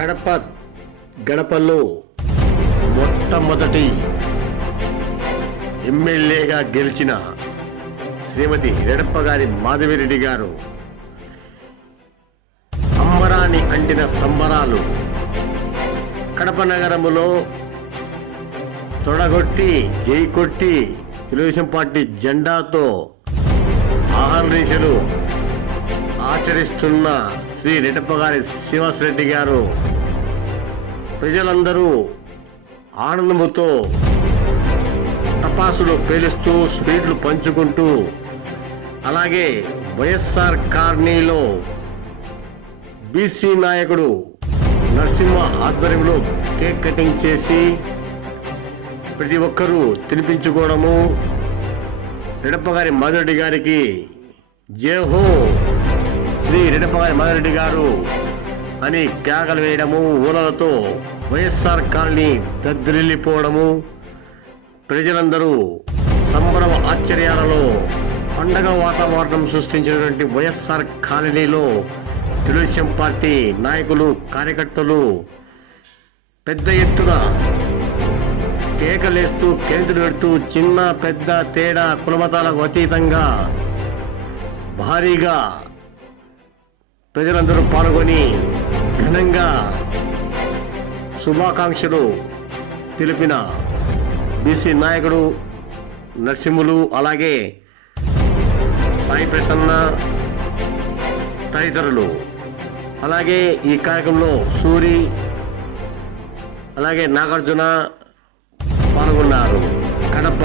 కడప గడపలో మొట్టమొదటి ఎమ్మెల్యేగా గెలిచిన శ్రీమతి రెడప్ప గారి మాధవిరెడ్డి గారు అమ్మరాని అంటిన సంబరాలు కడప నగరములో తొడగొట్టి జై కొట్టి తెలుగుదేశం పార్టీ జెండాతో ఆహర్నిశలు ఆచరిస్తున్న శ్రీ రెడ్డప్పగారి శ్రీనివాసరెడ్డి గారు ప్రజలందరూ ఆనందముతో టపాసులు పేలుస్తూ స్వీట్లు పంచుకుంటూ అలాగే వైఎస్ఆర్ కార్నీలో బీసీ నాయకుడు నరసింహ ఆధ్వర్యంలో కేక్ కటింగ్ చేసి ప్రతి ఒక్కరూ తినిపించుకోవడము. రెడప్ప గారి మాధురెడ్డి గారికి జేహో శ్రీ రెడప్ప గారి గారు అని కేకలు వేయడము ఊలలతో వైఎస్ఆర్ కాలనీ దద్దరిల్లిపోవడము ప్రజలందరూ సంబరం ఆశ్చర్యాలలో పండగ వాతావరణం సృష్టించినటువంటి వైఎస్ఆర్ కాలనీలో తెలుగుదేశం పార్టీ నాయకులు కార్యకర్తలు పెద్ద ఎత్తున కేకలేస్తూ కేంద్రులు పెడుతూ చిన్న పెద్ద తేడా కులమతాలకు అతీతంగా భారీగా ప్రజలందరూ పాల్గొని ఘనంగా శుభాకాంక్షలు తెలిపిన బీసీ నాయకుడు నరసింహులు అలాగే సాయి ప్రసన్న తదితరులు. అలాగే ఈ కార్యక్రమంలో సూరి అలాగే నాగార్జున పాల్గొన్నారు. కడప